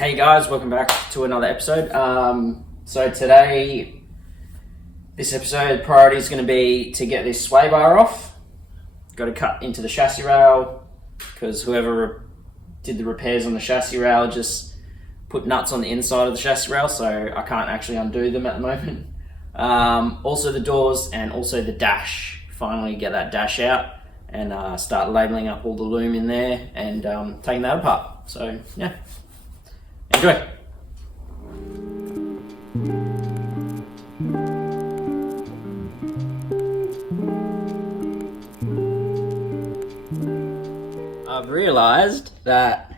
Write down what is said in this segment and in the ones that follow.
Hey guys, welcome back to another episode. So today, this episode priority is going to be to get this sway bar off. Got to cut into the chassis rail because whoever did the repairs on the chassis rail just put nuts on the inside of the chassis rail, so I can't actually undo them at the moment. Also the doors and also the dash. Finally get that dash out and start labelling up all the loom in there and taking that apart. So yeah. Enjoy. I've realised that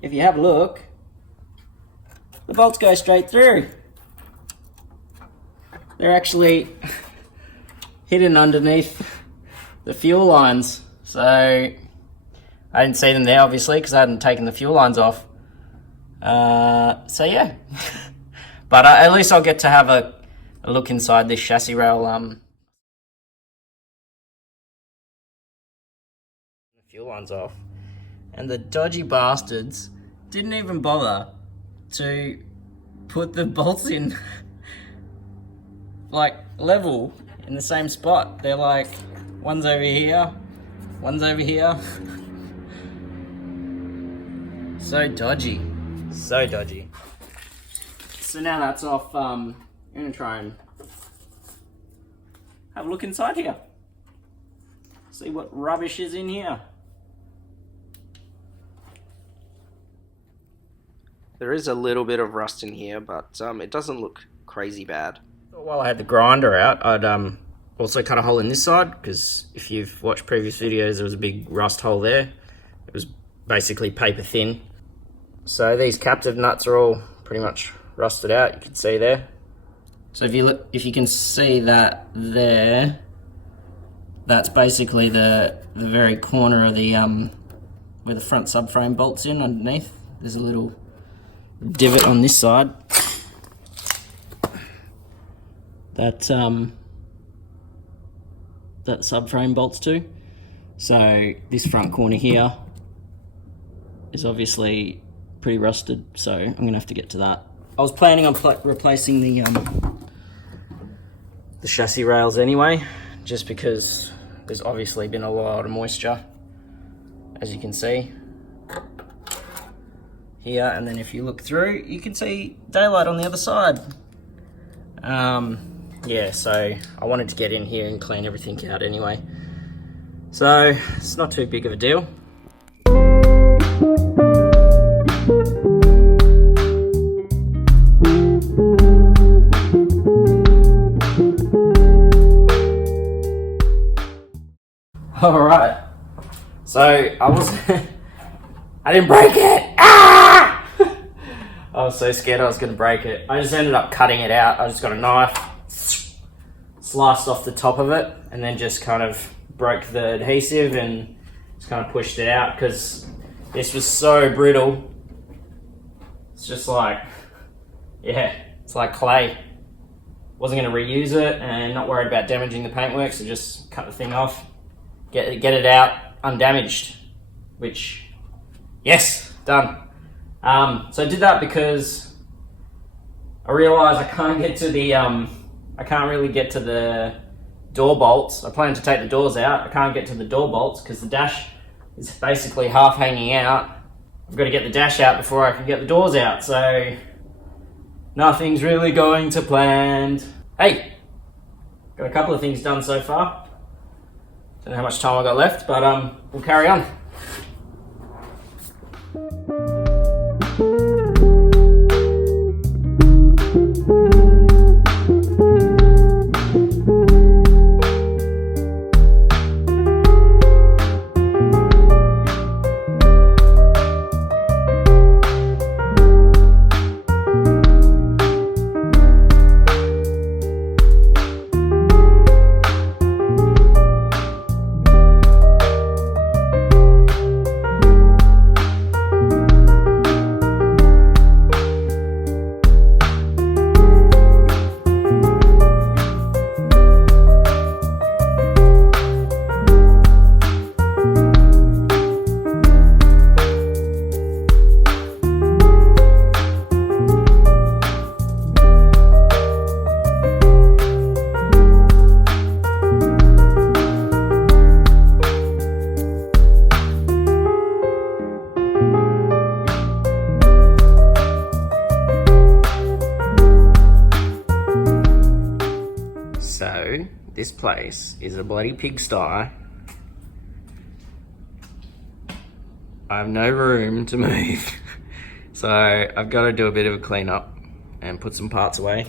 if you have a look, the bolts go straight through. They're actually hidden underneath the fuel lines. So I didn't see them there obviously because I hadn't taken the fuel lines off. So yeah, but at least I'll get to have a look inside this chassis rail. The fuel lines off, and the dodgy bastards didn't even bother to put the bolts in like level in the same spot. They're like, one's over here, one's over here. So dodgy. So dodgy. So now that's off, I'm going to try and have a look inside here. See what rubbish is in here. There is a little bit of rust in here, but it doesn't look crazy bad. While I had the grinder out, I'd also cut a hole in this side, because if you've watched previous videos, there was a big rust hole there. It was basically paper thin. So these captive nuts are all pretty much rusted out, you can see there. So if you can see that there, that's basically the very corner of the where the front subframe bolts in underneath. There's a little divot on this side. That subframe bolts to. So this front corner here is obviously pretty rusted, so I'm gonna have to get to that. I was planning on replacing the chassis rails anyway, just because there's obviously been a lot of moisture, as you can see here, and then if you look through, you can see daylight on the other side. Yeah, so I wanted to get in here and clean everything out anyway, so it's not too big of a deal. Alright, so I didn't break it! Ah! I was so scared I was going to break it. I just ended up cutting it out. I just got a knife, sliced off the top of it, and then just kind of broke the adhesive and just kind of pushed it out because this was so brittle. It's just like, yeah, it's like clay. Wasn't going to reuse it and not worried about damaging the paintwork, so just cut the thing off. Get it out undamaged, which, yes, done. So I did that because I realised I can't get to the, I can't really get to the door bolts. I plan to take the doors out. I can't get to the door bolts because the dash is basically half hanging out. I've got to get the dash out before I can get the doors out, so nothing's really going to plan. Hey, got a couple of things done so far. Don't know how much time I got left, but we'll carry on. place is a bloody pigsty. I have no room to move. So I've got to do a bit of a clean up and put some parts away.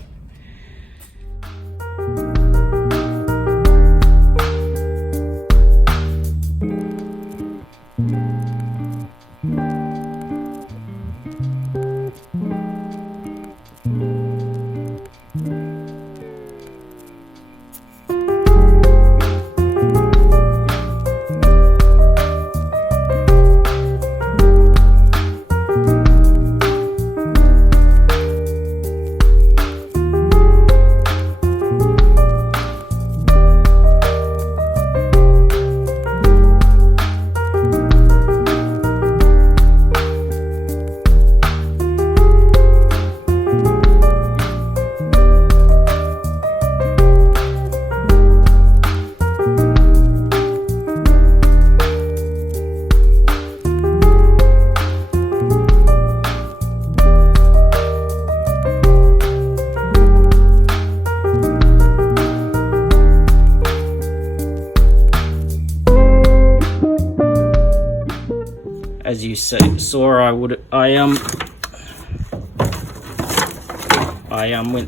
As you saw, I went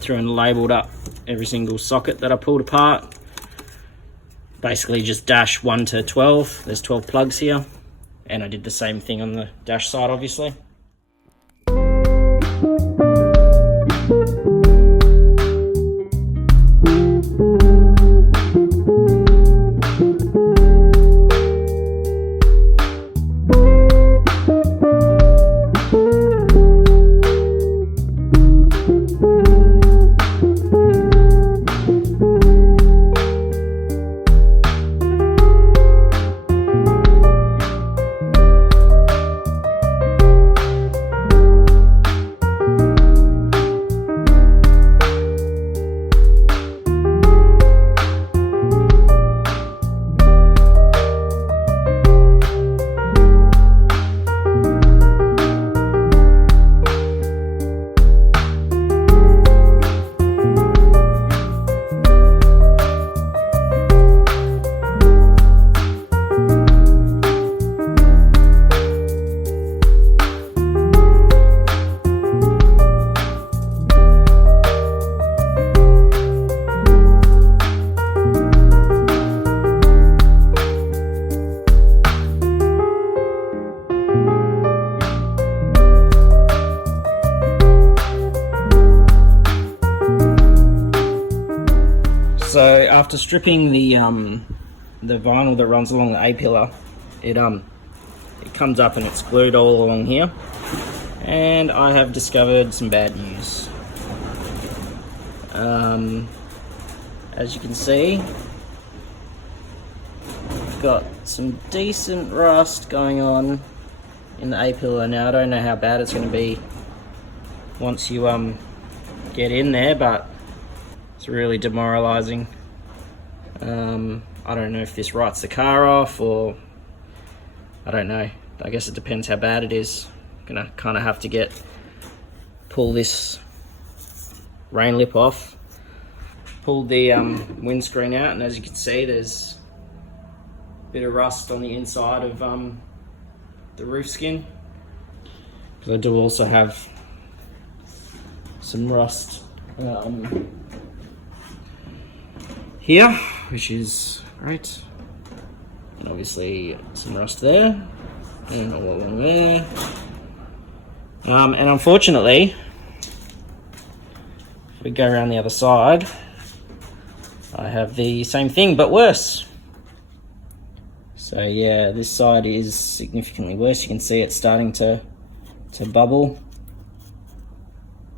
through and labelled up every single socket that I pulled apart. Basically just dash 1 to 12. There's 12 plugs here, and I did the same thing on the dash side, obviously. So after stripping the vinyl that runs along the A-pillar, it comes up and it's glued all along here. And I have discovered some bad news. As you can see, I've got some decent rust going on in the A-pillar. Now I don't know how bad it's going to be once you get in there, but it's really demoralizing. I don't know if this writes the car off, or I don't know. I guess it depends how bad it is. I'm gonna kind of have to pull this rain lip off, pull the windscreen out, and as you can see, there's a bit of rust on the inside of the roof skin. Because I do also have some rust here, which is great, and obviously some rust there and all along there, and unfortunately, if we go around the other side, I have the same thing but worse. So yeah, this side is significantly worse. You can see it's starting to bubble.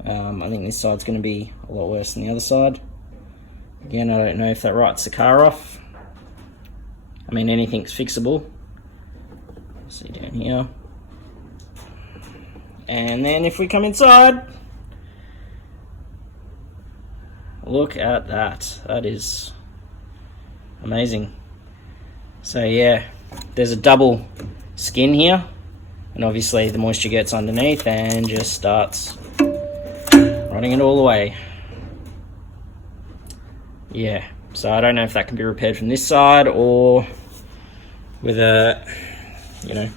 I think this side's going to be a lot worse than the other side. Again, I don't know if that writes the car off. I mean, anything's fixable. See down here. And then if we come inside, look at that. That is amazing. So yeah, there's a double skin here, and obviously the moisture gets underneath and just starts rotting it all away. Yeah, So I don't know if that can be repaired from this side or with a, you know,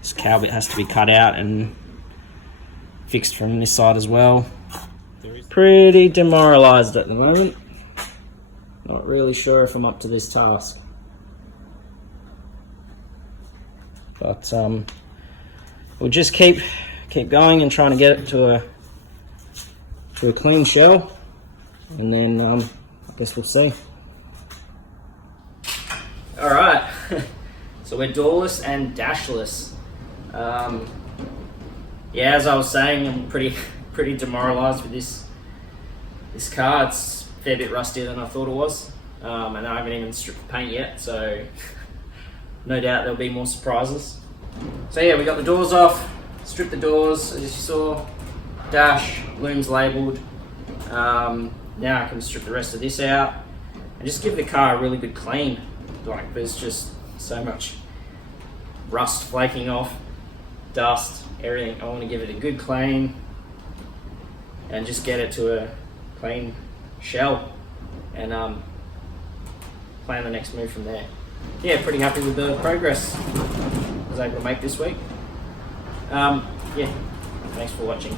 this cowl bit has to be cut out and fixed from this side as well. Pretty demoralised at the moment. Not really sure if I'm up to this task. But we'll just keep going and trying to get it to a clean shell, and then I guess we'll see. All right, so we're doorless and dashless. Yeah, as I was saying, I'm pretty demoralised with this car. It's a fair bit rustier than I thought it was, and I haven't even stripped the paint yet, so no doubt there'll be more surprises. So yeah, we got the doors off, stripped the doors, as you saw, dash, looms labelled. Now I can strip the rest of this out and just give the car a really good clean. Like, there's just so much rust flaking off, dust, everything. I want to give it a good clean and just get it to a clean shell and plan the next move from there. Yeah, pretty happy with the progress I was able to make this week. Yeah, thanks for watching.